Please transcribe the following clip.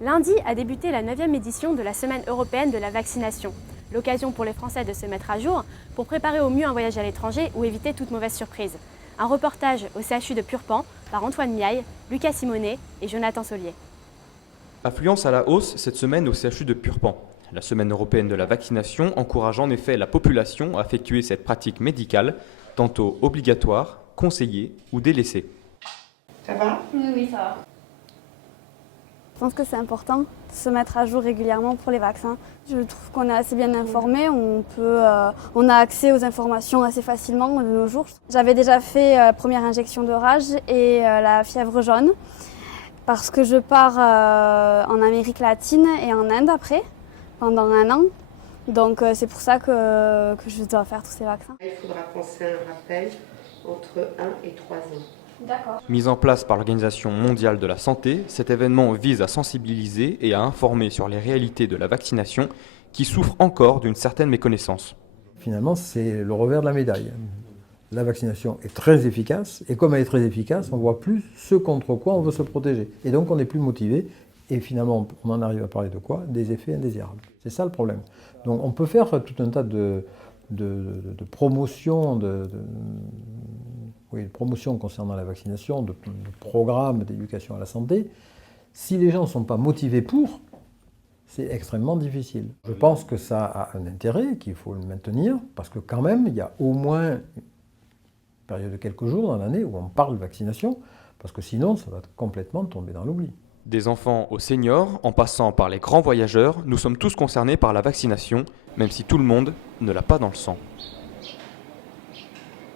Lundi a débuté la 9e édition de la Semaine européenne de la vaccination. L'occasion pour les Français de se mettre à jour pour préparer au mieux un voyage à l'étranger ou éviter toute mauvaise surprise. Un reportage au CHU de Purpan par Antoine Miaille, Lucas Simonet et Jonathan Solier. Affluence à la hausse cette semaine au CHU de Purpan. La Semaine européenne de la vaccination encourage en effet la population à effectuer cette pratique médicale, tantôt obligatoire, conseillée ou délaissée. Ça va ? Oui, ça va. Je pense que c'est important de se mettre à jour régulièrement pour les vaccins. Je trouve qu'on est assez bien informé, on a accès aux informations assez facilement de nos jours. J'avais déjà fait la première injection de rage et la fièvre jaune parce que je pars en Amérique latine et en Inde après, pendant 1 an. Donc c'est pour ça que je dois faire tous ces vaccins. Il faudra penser à un rappel entre 1 et 3 ans. D'accord. Mis en place par l'Organisation mondiale de la santé, cet événement vise à sensibiliser et à informer sur les réalités de la vaccination qui souffrent encore d'une certaine méconnaissance. Finalement, c'est le revers de la médaille. La vaccination est très efficace et comme elle est très efficace, on ne voit plus ce contre quoi on veut se protéger. Et donc on est plus motivé et finalement on en arrive à parler de quoi ? Des effets indésirables. C'est ça le problème. Donc on peut faire tout un tas de promotions, de promotion concernant la vaccination, de programmes d'éducation à la santé. Si les gens ne sont pas motivés pour, c'est extrêmement difficile. Je pense que ça a un intérêt, qu'il faut le maintenir, parce que quand même, il y a au moins une période de quelques jours dans l'année où on parle de vaccination, parce que sinon, ça va complètement tomber dans l'oubli. Des enfants aux seniors, en passant par les grands voyageurs, nous sommes tous concernés par la vaccination, même si tout le monde ne l'a pas dans le sang.